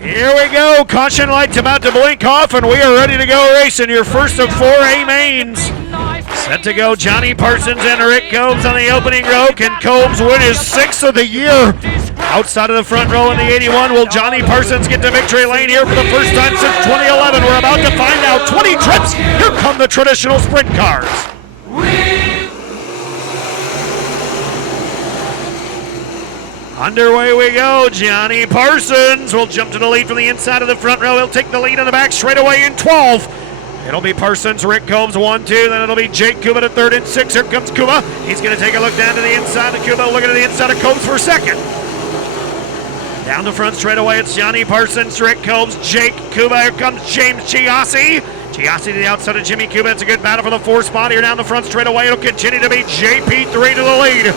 Here we go. Caution lights about to blink off, and we are ready to go racing. Your first of 4A mains. Set to go, Johnny Parsons and Rick Combs on the opening row. Can Combs win his 6th of the year? Outside of the front row in the 81, will Johnny Parsons get to victory lane here for the first time since 2011? We're about to find out. 20 trips. Here come the traditional sprint cars. Underway we go. Johnny Parsons will jump to the lead from the inside of the front row. He'll take the lead on the back straight away in 12. It'll be Parsons, Rick Combs, 1, 2. Then it'll be Jake Kuba to third and 6. Here comes Kuba. He's going to take a look down to the inside of Kuba, looking to the inside of Combs for second. Down the front straight away, it's Johnny Parsons, Rick Combs, Jake Kuba. Here comes James Giassi. Giassi to the outside of Jimmy Kuba. It's a good battle for the 4th spot here down the front straight away. It'll continue to be JP3 to the lead.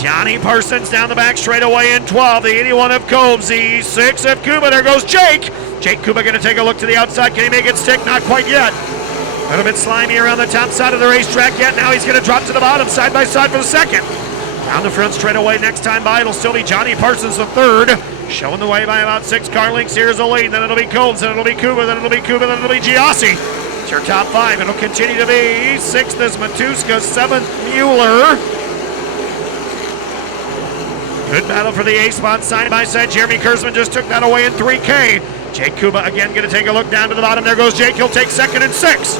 Johnny Parsons down the back straight away in 12. The 81 of Combs, the 6 of Kuba. There goes Jake. Jake Kuba going to take a look to the outside. Can he make it stick? Not quite yet. A little bit slimy around the top side of the racetrack yet. Now he's going to drop to the bottom, side by side for the second. Down the front straight away. Next time by, it'll still be Johnny Parsons the third. Showing the way by about 6 car lengths. Here's the lead. Then it'll be Combs. Then it'll be Kuba. Then it'll be Kuba. Then it'll be Giassi. It's your top 5. It'll continue to be 6th is Matuska, 7th Mueller. Good battle for the A spot, side by side. Jeremy Kurzman just took that away in 3K. Jake Kuba again going to take a look down to the bottom. There goes Jake. He'll take second and 6.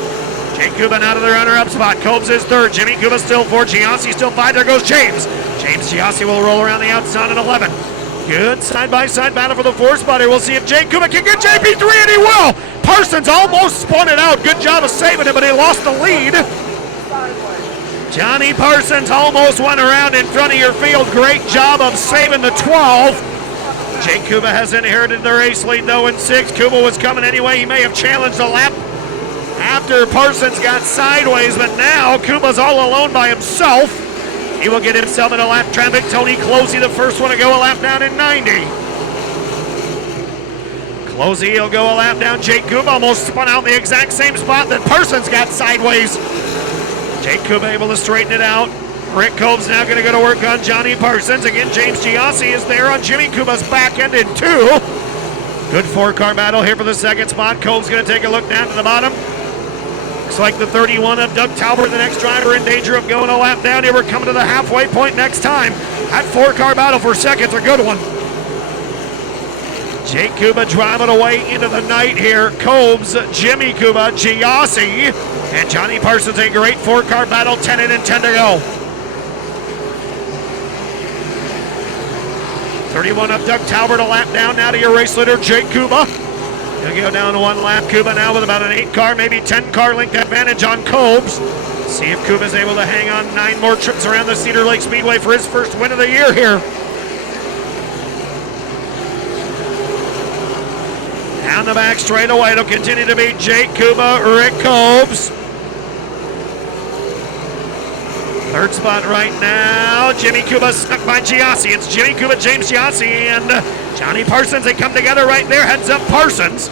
Jake Kuba now to the runner-up spot. Combs is third. Jimmy Kuba still 4. Giassi still 5. There goes James. James Giassi will roll around the outside at 11. Good side-by-side battle for the 4th spot here. We'll see if Jake Kuba can get JP3, and he will. Parsons almost spun it out. Good job of saving it, but he lost the lead. Johnny Parsons almost went around in front of your field. Great job of saving the 12. Jake Kuba has inherited the race lead though in 6. Kuba was coming anyway. He may have challenged a lap after Parsons got sideways, but now Kuba's all alone by himself. He will get himself in a lap traffic. Tony Closey, the first one to go a lap down in 90. Closey, he'll go a lap down. Jake Kuba almost spun out in the exact same spot that Parsons got sideways. Jake Kuba able to straighten it out. Rick Combs now going to go to work on Johnny Parsons. Again, James Giassi is there on Jimmy Kuba's back end in 2. Good 4-car battle here for the 2nd spot. Combs going to take a look down to the bottom. Looks like the 31 of Doug Talbert, the next driver, in danger of going a lap down here. We're coming to the halfway point next time. That 4-car battle for second's a good one. Jake Kuba driving away into the night here. Combs, Jimmy Kuba, Giassi, and Johnny Parsons. A great 4-car battle, 10 in and 10 to go. 31 up Doug Talbert, a lap down now to your race leader, Jake Kuba. He'll go down to 1 lap. Kuba now with about an 8-car, maybe 10-car length advantage on Combs. See if Kuba's able to hang on 9 more trips around the Cedar Lake Speedway for his first win of the year here. Down the back straight away, it'll continue to be Jake Kuba, Rick Combs. 3rd spot right now, Jimmy Kuba stuck by Giassi. It's Jimmy Kuba, James Giassi, and Johnny Parsons. They come together right there, heads up Parsons.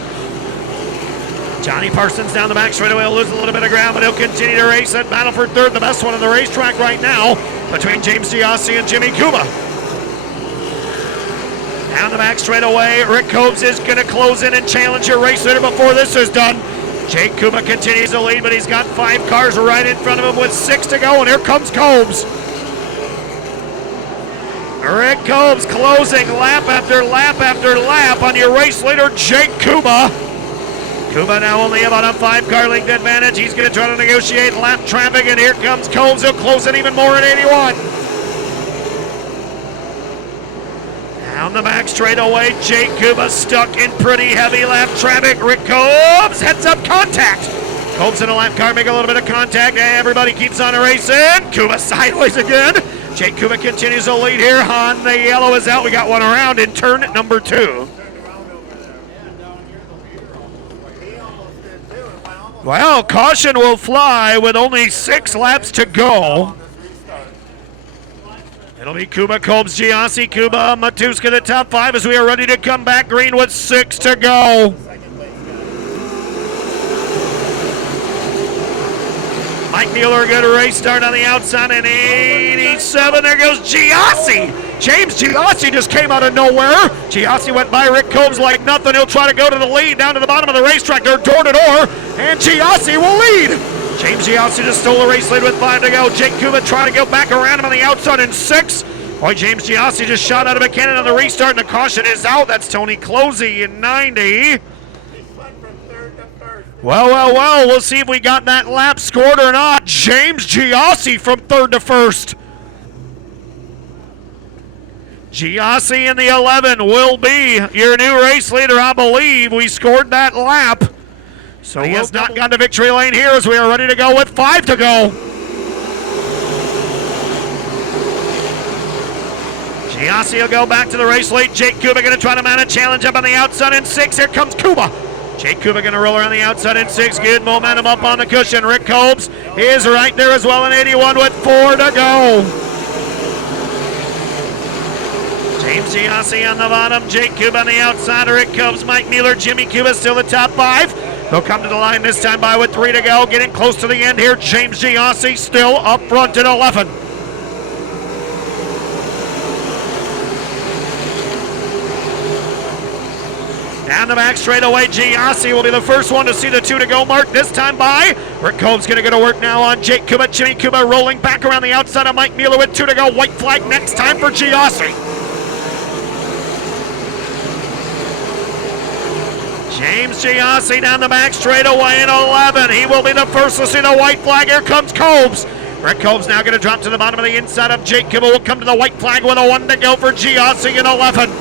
Johnny Parsons down the back straight away. He'll lose a little bit of ground, but he'll continue to race that battle for 3rd, the best one on the racetrack right now, between James Giassi and Jimmy Kuba. Down the back straight away, Rick Combs is going to close in and challenge your race leader before this is done. Jake Kuba continues to lead, but he's got 5 cars right in front of him with 6 to go, and here comes Combs. Rick Combs closing lap after lap after lap on your race leader, Jake Kuba. Kuba now only about a 5-car length advantage. He's going to try to negotiate lap traffic, and here comes Combs. He'll close it even more at 81. Down the back straight away, Jake Kuba stuck in pretty heavy lap traffic. Rick Combs heads up contact. Combs in a lap car, make a little bit of contact. Everybody keeps on racing. Kuba sideways again. Jake Kuba continues to lead here. On the yellow is out. We got one around in turn number 2. Well, caution will fly with only 6 laps to go. It'll be Kuba, Combs, Giassi, Kuba, Matuska, the top 5 as we are ready to come back green with 6 to go. Mike Mueller, good race start on the outside in 87. There goes Giassi. James Giassi just came out of nowhere. Giassi went by Rick Combs like nothing. He'll try to go to the lead down to the bottom of the racetrack. They're door to door, and Giassi will lead. James Giassi just stole the race lead with 5 to go. Jake Kuba trying to go back around him on the outside in 6. Boy, James Giassi just shot out of a cannon on the restart, and the caution is out. That's Tony Closey in 90. Well, we'll see if we got that lap scored or not. James Giassi from 3rd to 1st. Giassi in the 11 will be your new race leader, I believe. We scored that lap. So he has not gone to victory lane here as we are ready to go with 5 to go. Giassi will go back to the race lead. Jake Kuba going to try to mount a challenge up on the outside in 6. Here comes Kuba. Jake Kuba going to roll around the outside in 6. Good momentum up on the cushion. Rick Combs is right there as well in 81 with 4 to go. James Giassi on the bottom. Jake Kuba on the outside. Rick Combs, Mike Mueller, Jimmy Kuba still the top 5. They'll come to the line this time by with 3 to go. Getting close to the end here. James Giassi still up front in 11. Down the back straightaway, Giassi will be the first one to see the 2 to go mark this time by. Rick Combs going to go to work now on Jake Kuba. Jimmy Kuba rolling back around the outside of Mike Mueller with 2 to go. White flag next time for Giassi. James Giassi down the back straightaway in 11. He will be the first to see the white flag. Here comes Combs. Rick Combs now going to drop to the bottom of the inside of Jake Kuba. Will come to the white flag with a 1 to go for Giassi in 11.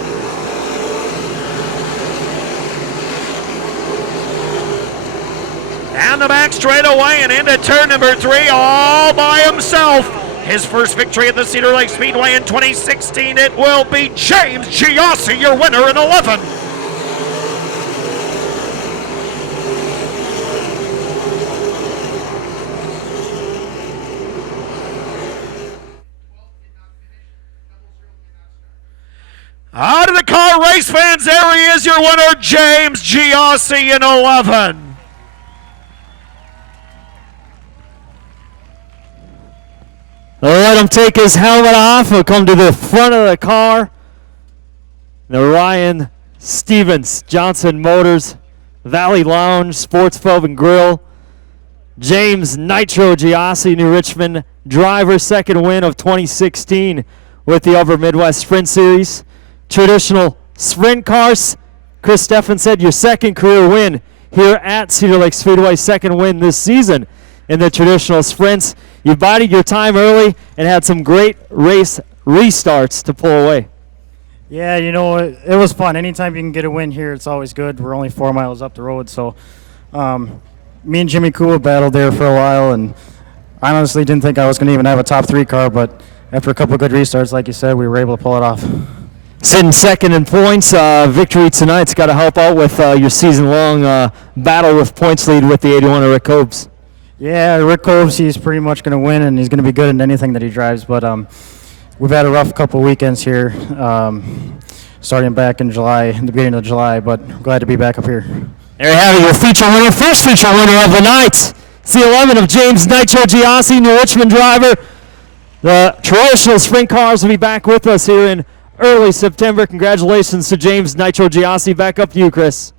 Down the back straightaway and into turn number 3 all by himself. His first victory at the Cedar Lake Speedway in 2016. It will be James Giassi, your winner in 11. Out of the car, race fans, there he is, your winner, James Giassi in 11. Let him take his helmet off. He'll come to the front of the car. The Ryan Stevens Johnson Motors Valley Lounge Sports Pub and Grill. James Nitro Giassi, New Richmond driver, second win of 2016 with the Upper Midwest Sprint Series. Traditional sprint cars. Chris Steffen said your second career win here at Cedar Lake Speedway, second win this season in the traditional sprints. You bided your time early and had some great race restarts to pull away. Yeah, you know, it was fun. Anytime you can get a win here, it's always good. We're only 4 miles up the road, so me and Jimmy Kuba battled there for a while, and I honestly didn't think I was going to even have a top 3 car, but after a couple of good restarts, like you said, we were able to pull it off. Sitting second in points, victory tonight's got to help out with your season-long battle with points lead with the 81 of Rick Combs. Yeah, Rick Combs, he's pretty much going to win, and he's going to be good in anything that he drives. But we've had a rough couple weekends here, starting back in July, in the beginning of July, but glad to be back up here. There you have it, your feature winner, first feature winner of the night. It's the 11 of James Nitro Giassi, New Richmond driver. The traditional sprint cars will be back with us here in early September. Congratulations to James Nitro Giassi. Back up to you, Chris.